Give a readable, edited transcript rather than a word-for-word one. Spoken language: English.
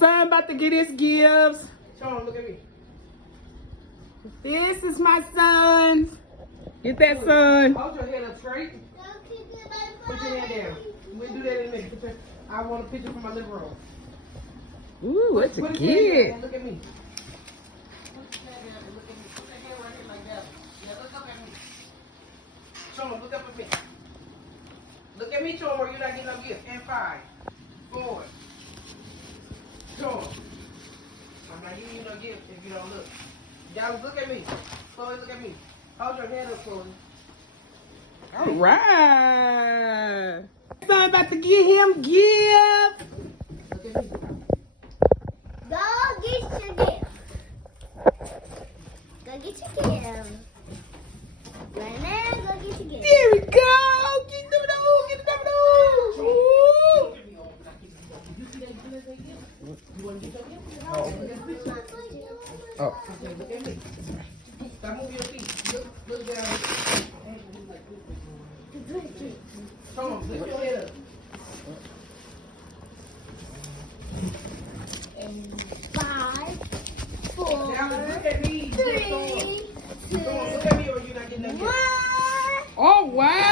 son about to get his gifts. Show him, look at me. This is my son. Get that son. Hold your head up straight. Put your hand down. We'll do that in a minute. I want a picture from my living room. Ooh, what's a Put his hand kid? down. Look at me. Put your hand down and look at me. Put your hand right here like that. Yeah, look up at me. Show him, look up at me. Look at me, show him, or you're not getting no gift. And 5, 4. Show him. I'm not giving you no gift if you don't look. Dallas, look at me. Chloe, look at me. Hold your head up, Chloe. All right. Son about to get him gift. Look at me. Go get your gift. Go get your gift. Right now, go get your gift. There we go. Get the door. Get the door. Ooh. You see that gift? You want to get your gift? Oh. Okay, look at me. Stop moving your feet. Look down. Come on, lift your head up. 5, 4, Dallas, look at me. 3, 2, Come on, look at me or you're not getting that gift. 1. Oh, wow.